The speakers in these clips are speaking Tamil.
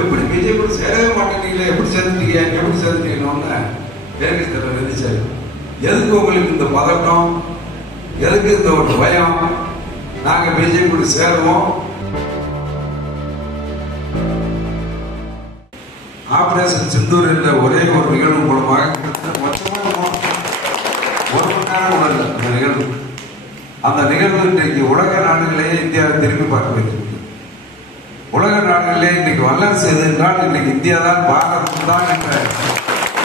எப்படி பிஜேபி கூட சேரவே மாட்டேங்கிறீங்களே? எப்படி சேர்ந்துட்டீங்க? எப்படி சேர்ந்துட்டீங்கன்னு பேரரசு தலைவர் எதிர்த்தாரு எதுக்கு உங்களுக்கு இந்த பதட்டம்? எதுக்கு இந்த ஒரு பயம்? நாங்கள் பிஜேபி கூட சேருவோம். ஆபரேஷன் சிந்தூர் என்ற ஒரே ஒரு நிகழ்வு மூலமாக ஒரு மணி நேரம் அந்த நிகழ்வு. அந்த நிகழ்வு இன்றைக்கு உலக நாடுகளையே இந்தியாவை திரும்பி பார்க்க வைத்திருக்கிறது. உலக நாடுகளிலே இன்னைக்கு வல்லரசு எது என்றால் இன்னைக்கு இந்தியா தான் பாரதம் தான் என்ற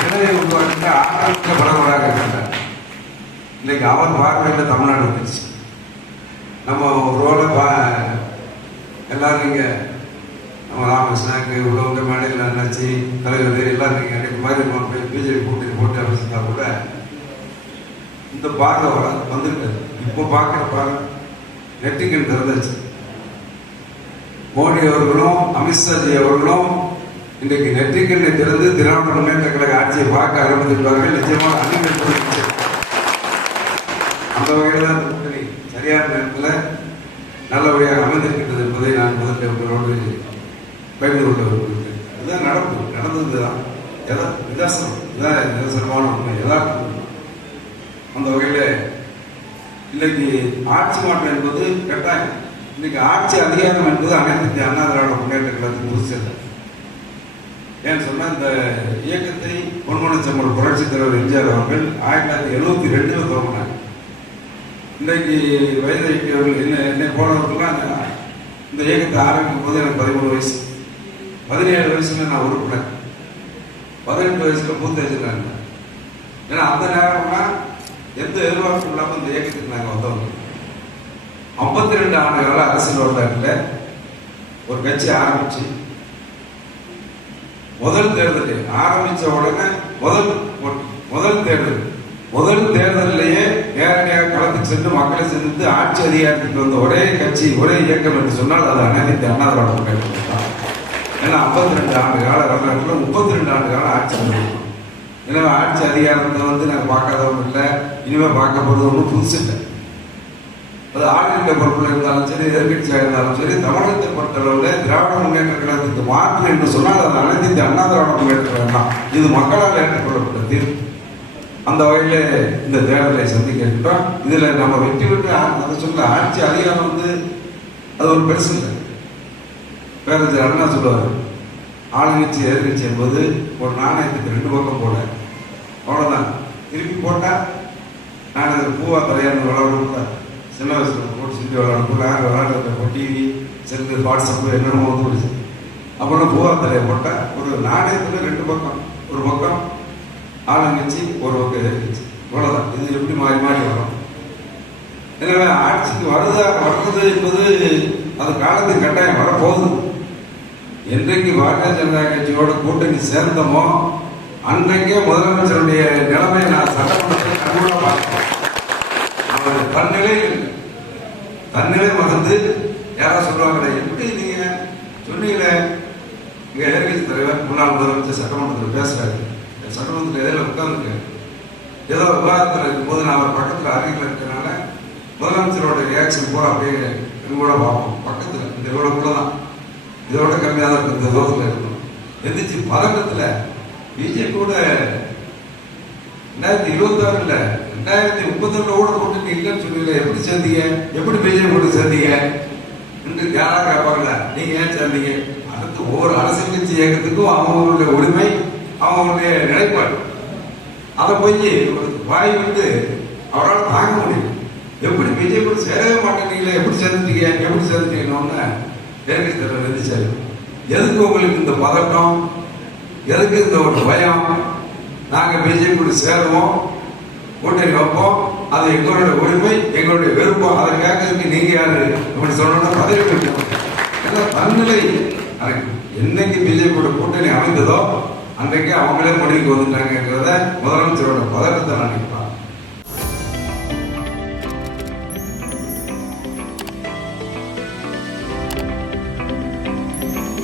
நிலையை உருவாக்க ஆரம்பிக்க பலவராக இருக்கின்றார் இன்னைக்கு அவர் பார்வையில் தமிழ்நாடு வந்துச்சு நம்ம ஒரு ரோல பா எல்லாரும் இங்க நம்ம ராமகிருஷ்ணாக்கு உள்ளவங்க மேடையில் நினைச்சு தலைவர் எல்லாம் நீங்கள் நீங்க அன்னைக்கு மாதிரி பிஜேபி கூட்டணி போட்டு அமைச்சிருந்தா கூட இந்த பார்வை வர வந்திருக்காது. இப்போ பார்க்குற பார்வை நெட்டிங்கன் திறந்துச்சு. மோடி அவர்களும் அமித்ஷாஜி அவர்களும் இன்றைக்கு நெற்றிக்கண்ணை திறந்து திராவிட முன்னேற்ற கழக ஆட்சியை பார்க்க ஆரம்பித்திருப்பார்கள். நிச்சயமாக அனுமதி அந்த வகையில் தான் இந்த கூட்டணி சரியான நேரத்தில் நல்லபடியாக அமைந்திருக்கின்றது என்பதை நான் முதல்ல உங்களோடு பகிர்ந்து கொள்ள விரும்புகிறேன். இதுதான் நடப்பு நடந்தது தான் எதா நிதர்சனம். இதான் நிதர்சனமான உண்மை. யதார்த்தம் அந்த வகையில் இன்னைக்கு ஆட்சி மாற்றம் என்பது கட்டாயம். இன்னைக்கு ஆட்சி அதிகாரம் என்பது அனைத்து இந்திய அண்ணா திராவிட முன்னேற்ற கழகத்துக்கு ஏன்னு சொன்னால் இந்த இயக்கத்தை பொன்மனச்சம்பல் புரட்சி தலைவர் எம்ஜிஆர் அவர்கள் ஆயிரத்தி தொள்ளாயிரத்தி எழுபத்தி ரெண்டில் தொடங்கினார் இன்றைக்கு வயது வைக்கிறவர்கள் என்ன என்னை போனவர்கள்லாம் இந்த- இந்த இயக்கத்தை ஆரம்பிக்கும் போது எனக்கு பதிமூணு வயசு. பதினேழு வயசுல நான் உறுப்பினர். பதினெட்டு வயசுல பூத்து வச்சிருக்காங்க. ஏன்னா அந்த நேரம்னா எந்த எதிர்பார்ப்பும் இல்லாமல் இந்த இயக்கத்துக்கு நாங்கள் வந்தவங்க. ஐம்பத்தி ரெண்டு ஆண்டு கால அரசியல் வரலாற்றில் ஒரு கட்சி ஆரம்பிச்சு முதல் தேர்தல் ஆரம்பிச்ச உடனே முதல் முதல் தேர்தல். முதல் தேர்தலிலேயே நேரடியாக களத்துக்கு சென்று மக்களை சந்தித்து ஆட்சி அதிகாரத்துக்கு வந்த ஒரே கட்சி ஒரே இயக்கம் என்று சொன்னால் அது அனைத்து அண்ணா திராவிட தான். ஏன்னா ஐம்பத்தி ரெண்டு ஆண்டு கால வரலாற்றில் முப்பத்தி ரெண்டு ஆண்டு காலம் ஆட்சி பண்ணிருக்கோம் எனவே ஆட்சி அதிகாரத்தை வந்து நாங்கள் பார்க்காதவங்க இல்லை இனிமேல் பார்க்க போகிறது ஒன்றும் புதுசு இல்லை அது ஆளுநர் பொறுப்பில் இருந்தாலும் சரி எதிர்கட்சியாக இருந்தாலும் சரி தமிழகத்தை பொறுத்தளவில் திராவிட முன்னேற்ற கழகத்துக்கு மாற்று என்று சொன்னால் அது அனைத்து இந்த அண்ணா திராவிட முன்னேற்ற கழகம் தான். இது மக்களால் ஏற்றுக்கொள்ளப்பட்ட தீர்ப்பு. அந்த வகையில் இந்த தேர்தலை சந்திக்க இருக்கிறோம். இதில் நம்ம வெற்றி பெற்று அதை சொல்ல ஆட்சி அதிகாரம் வந்து அது ஒரு பெருசு இல்லை. பேரறிஞர் அண்ணா சொல்லுவார் ஆளுங்கட்சி எதிர்கட்சி என்பது ஒரு நாணயத்துக்கு ரெண்டு பக்கம் போட அவ்வளோதான் திருப்பி போட்டால் நான் அது பூவா தலையான்னு விளாட சின்ன வயசில் போட்டு சிட்டி விளாட யார் விளாடுறத டிவி செல்லு வாட்ஸ்அப்பு என்னென்னமோ வந்து போடுச்சு அப்புறம் பூவா தலையை ஒரு நாணயத்தில் ரெண்டு பக்கம். ஒரு பக்கம் ஆளுங்கட்சி ஒரு பக்கம் எதிர்கட்சி. இவ்வளோதான் இது எப்படி மாறி மாறி வரும்? எனவே ஆட்சிக்கு வருதா வருது என்பது அது காலத்துக்கு கட்டாயம் வரப்போகுது. என்றைக்கு பாரதிய ஜனதா கட்சியோட கூட்டணி சேர்ந்தோமோ அன்றைக்கே முதலமைச்சருடைய நிலைமையை நான் சட்டமன்றத்தில் கண்கூட பார்க்கிறேன். அவருடைய தன்னிலை தன்னிலை மறந்து யாரா சொல்லுவாங்களே எப்படி நீங்க சொன்னீங்கள இங்க எதிர்கட்சி தலைவர் முன்னாள் முதலமைச்சர் சட்டமன்றத்தில் பேசுறாரு. சட்டமன்றத்தில் எதில் உட்கார்ந்துருக்காரு ஏதோ விவாதத்தில் இருக்கும்போது நான் அவர் பக்கத்தில் அருகில் இருக்கிறனால முதலமைச்சரோட ரியாக்ஷன் கூட அப்படியே கூட பார்ப்போம். பக்கத்தில் இந்த கூட தான் இதோட கம்மியாக தான் இருக்கும். இந்த தூரத்தில் இருக்கணும் எந்திரிச்சு பதட்டத்தில் பிஜேபி கூட ரெண்டாயிரத்தி இருபத்தாறுல ரெண்டாயிரத்தி முப்பத்தொன்னு கூட போட்டு இல்லைன்னு சொன்னீங்க எப்படி சேர்ந்தீங்க? எப்படி பிஜேபி போட்டு சேர்ந்தீங்க? என்று யாராக கேட்பாங்களா நீங்க ஏன் சேர்ந்தீங்க? அடுத்து ஒவ்வொரு அரசியல் கட்சி இயக்கத்துக்கும் அவங்களுடைய உரிமை அவங்களுடைய நிலைப்பாடு. அதை போய் ஒரு வாய் வந்து அவரால் தாங்க முடியும் எப்படி பிஜேபி சேரவே மாட்டேங்கிறீங்களே எப்படி சேர்ந்துட்டீங்க எப்படி சேர்ந்துட்டீங்கன்னு பேரரசு தலைவர் எழுதிச்சாரு. எதுக்கு உங்களுக்கு இந்த பதட்டம்? எதுக்கு இந்த ஒரு பயம்? நாங்கள் பிஜேபி சேருவோம். கூட்டணி வைப்போம் அது எங்களுடைய உரிமை எங்களுடைய விருப்பம் அதை கேட்கறதுக்கு நீங்க யாரு? இப்படி சொல்லணும்னா பதவி கொடுக்கணும். தன்னிலை என்னைக்கு பிஜேபியோட கூட்டணி அமைந்ததோ அன்றைக்கு அவங்களே முடிவுக்கு வந்துட்டாங்கிறத முதலமைச்சரோட பதட்டத்தை நான் நினைப்பேன்